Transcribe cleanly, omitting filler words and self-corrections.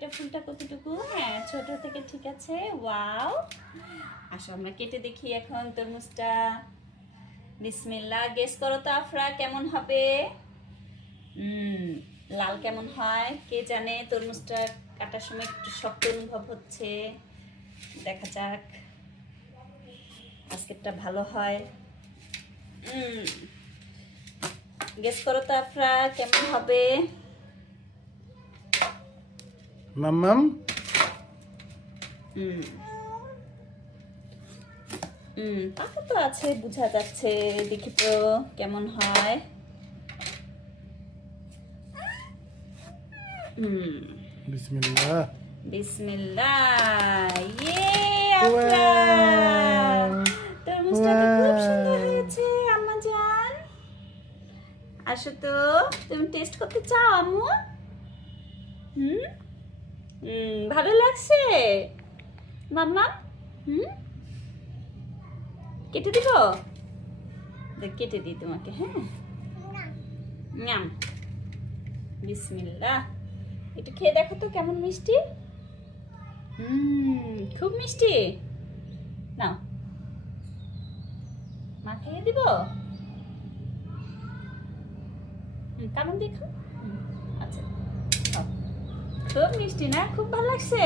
এটা ফুলটা কতটুকু? হ্যাঁ, ছোট থেকে ঠিক আছে। ওয়াও, আসো আমরা কেটে দেখি এখন তরমুজটা। বিসমিল্লাহ। গেস করো তো আফরা, কেমন হবে? লাল কেমন হয় কে জানে? তরমুজটা কাটার সময় একটু শক্ত অনুভব হচ্ছে। দেখা যাক আজকেরটা ভালো হয়। গেস করো তো আফরা, কেমন হবে? মাম্মাম পাকা তো আছে, বোঝা যাচ্ছে। দেখি তো কেমন হয়। বিসমিল্লাহ। বিসমিল্লাহ। ইয়ে আফরা, ওয়াও, তরমুজটা তো খুব সুন্দর হয়েছে আম্মা জান। আসো তো, তুমি টেস্ট করতে চাও আম্মু? হুম ভালো লাগছে মাম্মা? কেটে দিব? দেখ কেটে দিই তোমাকে। হ্যাঁ, নাম। বিসমিল্লাহ। একটু খেয়ে দেখো তো কেমন মিষ্টি। খুব মিষ্টি। নাও, মা খেয়ে দিব। কেমন দেখো। আচ্ছা, খাও। খুব মিষ্টি না? খুব ভালো লাগছে।